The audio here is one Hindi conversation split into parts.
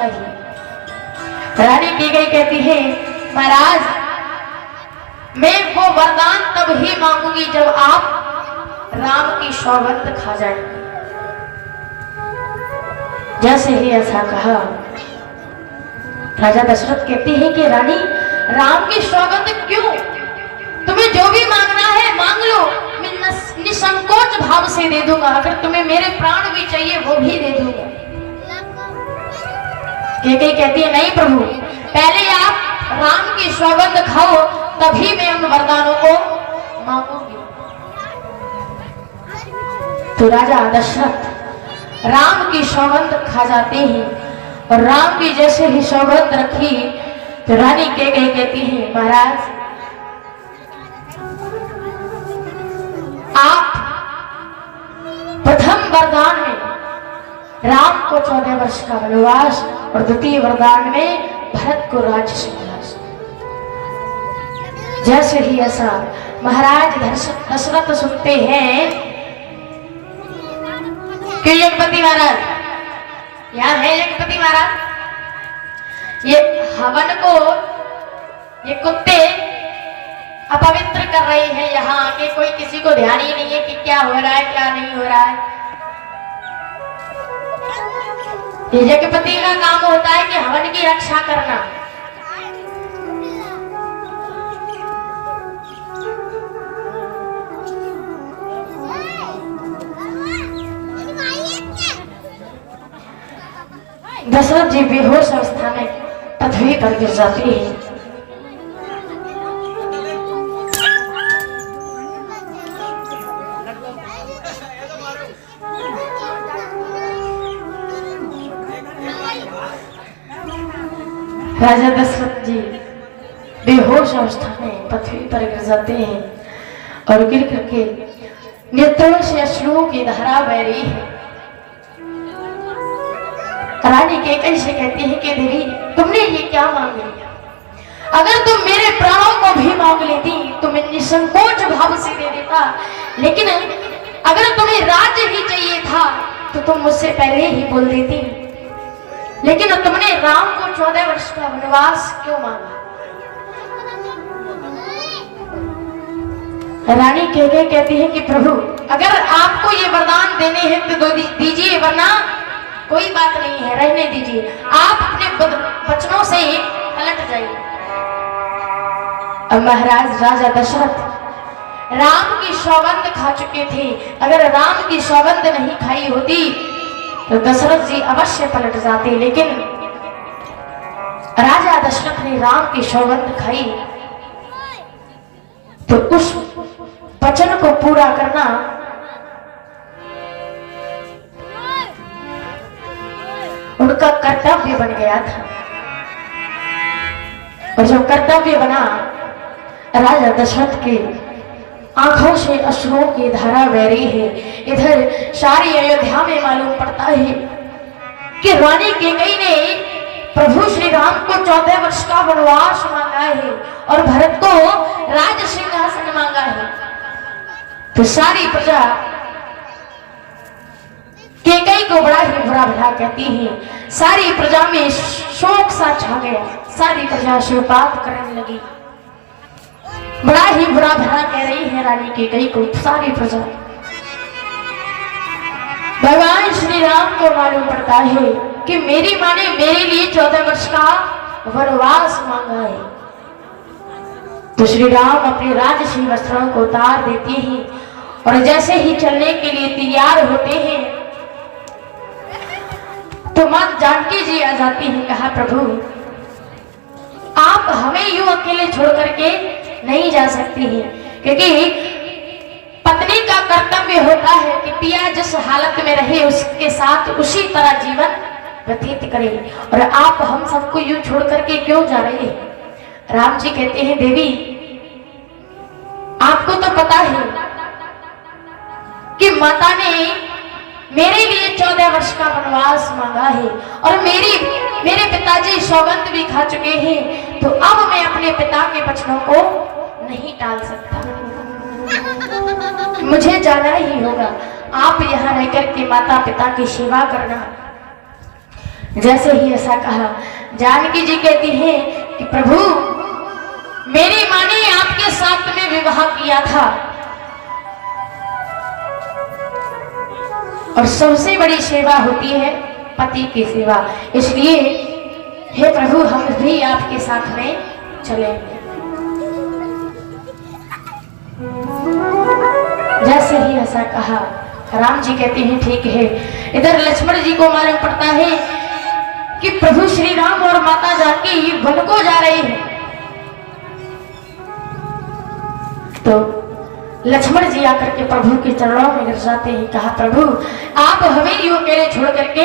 चाहिए। रानी की गई कहती है महाराज मैं वो वरदान तब ही मांगूंगी जब आप राम की सौगंध खा जाएंगे। जैसे ही ऐसा कहा राजा दशरथ कहते हैं कि रानी राम की सौगंध क्यों, तुम्हें जो भी मांगना है मांग लो, मैं निसंकोच भाव से दे दूंगा। अगर तुम्हें मेरे प्राण भी चाहिए वो भी दे दूंगा। केकई कहती है नहीं प्रभु, पहले आप राम की सौगंध खाओ तभी मैं उन वरदानों को मांगूंगी। तो राजा दशरथ राम की सौगंध खा जाते हैं और राम की जैसे ही सौगंध रखी तो रानी केकई कहती है महाराज आप प्रथम वरदान में राम को 14 वर्ष का वनवास और द्वितीय वरदान में भरत को राज्य सिंहासन। जैसे ही ऐसा महाराज दशरथ सुनते हैं कि यज्ञपति महाराज यहाँ है, यज्ञपति महाराज ये हवन को ये कुत्ते अपवित्र कर रहे हैं, यहाँ आके कोई किसी को ध्यान ही नहीं है कि क्या हो रहा है क्या नहीं हो रहा है। ये यज्ञपति का काम होता है कि हवन की रक्षा करना। दशरथ जी बेहोश अवस्था में पृथ्वी पर गिर जाते हैं। राजा दशरथ जी बेहोश अवस्था में पृथ्वी पर गिर जाते हैं और गिर करके नेत्रों से अश्रुओं की धारा बह रही है। रानी केकई से कहती है कि देवी तुमने ये क्या मांग लिया, अगर तुम मेरे प्राणों को भी मांग लेती तो मैं निसंकोच भाव से दे देता, लेकिन अगर तुम्हें राज्य ही चाहिए था तो तुम मुझसे पहले ही बोल देती, लेकिन तुमने राम को 14 वर्ष का वनवास क्यों मांगा। रानी केकई कहती है कि प्रभु अगर आपको ये वरदान देने हैं तो दीजिए, वरना कोई बात नहीं है, रहने दीजिए, आप अपने वचनों से पलट जाइए। अब महाराज राजा दशरथ राम की सौगंध खा चुके थे, अगर राम की सौगंध नहीं खाई होती तो दशरथ जी अवश्य पलट जाते, लेकिन राजा दशरथ ने राम की सौगंध खाई तो उस वचन को पूरा करना उनका कर्तव्य बन गया था। और जब कर्तव्य बना, राजा दशरथ के आंखों से अश्रुओं की धारा बह रही है। इधर सारी अयोध्या में मालूम पड़ता है कि रानी केकई ने प्रभु श्री राम को 14 वर्ष का वनवास मांगा है और भरत को राज सिंहासन मांगा है। तो सारी प्रजा केकई को बड़ा ही बुरा भला कहती है। सारी प्रजा में शोक सा छा गया, सारी प्रजा शोकात करने लगी, बड़ा ही बुरा भला कह रही है रानी केकई को सारी प्रजा। भगवान श्री राम को मालूम पड़ता है कि मेरी माँ ने मेरे लिए 14 वर्ष का वनवास मांगा है। तो श्री राम अपने राजसी वस्त्रों को उतार देते हैं और जैसे ही चलने के लिए तैयार होते हैं तो मां जानकी जी आ जाती है। कहा प्रभु आप हमें यूं अकेले छोड़ करके नहीं जा सकती हैं, क्योंकि पत्नी का कर्तव्य होता है कि पिया जिस हालत में रहे उसके साथ उसी तरह जीवन व्यतीत करे, और आप हम सबको यूं छोड़ करके क्यों जा रहे हैं। राम जी कहते हैं देवी आपको तो पता है कि माता ने मेरे लिए 14 वर्ष का वनवास मांगा है और मेरे पिताजी सौगंध भी खा चुके हैं, तो अब मैं अपने पिता के वचनों को नहीं टाल सकता, मुझे जाना ही होगा। आप यहाँ रहकर के माता पिता की सेवा करना। जैसे ही ऐसा कहा, जानकी जी कहती हैं कि प्रभु, मेरी माँ ने आपके साथ में विवाह किया था और सबसे बड़ी सेवा होती है पति की सेवा, इसलिए हे प्रभु हम भी आपके साथ में चलेंगे। जैसे ही ऐसा कहा, राम जी कहते हैं ठीक है। इधर लक्ष्मण जी को मालूम पड़ता है कि प्रभु श्री राम और माता जानकी वन को जा रहे हैं, तो लक्ष्मण जी आकर के प्रभु के चरणों में गिर जाते हैं। कहा प्रभु आप हमें यूं अकेले छोड़ करके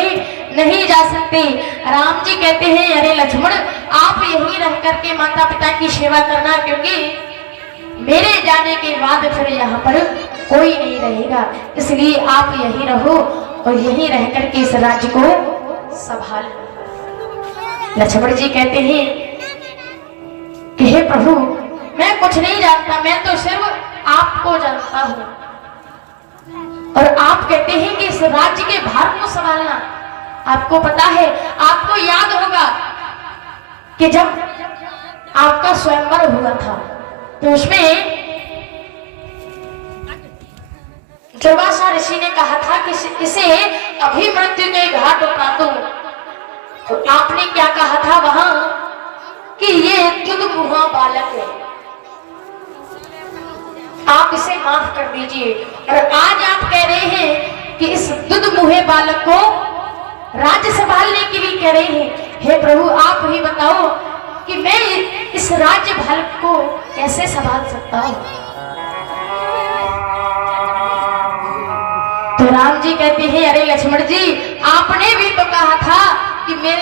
नहीं जा सकते। राम जी कहते हैं अरे लक्ष्मण, आप यहीं रह करके माता पिता की सेवा करना, क्योंकि मेरे जाने के बाद फिर यहाँ पर कोई नहीं रहेगा, इसलिए आप यहीं रहो और यहीं रह करके इस राज्य को संभाल। लक्ष्मण जी कहते हैं कि हे प्रभु, मैं कुछ नहीं जानता, मैं तो सिर्फ आपको जानता हूं, और आप कहते हैं कि इस राज्य के भार को संभालना। आपको पता है, आपको याद होगा कि जब आपका स्वयंवर हुआ था तो उसमें दुर्वासा ऋषि ने कहा था कि इसे अभी मृत्यु के घाट उतार दूं, तो आपने क्या कहा था वहां कि ये दुधमुहा बालक है, आप इसे माफ कर दीजिए। और आज आप कह रहे हैं कि इस दुधमुहे बालक को राज्य संभालने के लिए कह रहे हैं। हे प्रभु आप ही बताओ कि मैं इस राज्य बालक को कैसे संभाल सकता हूं। तो राम जी कहते हैं अरे लक्ष्मण जी, आपने भी तो कहा था कि मेरे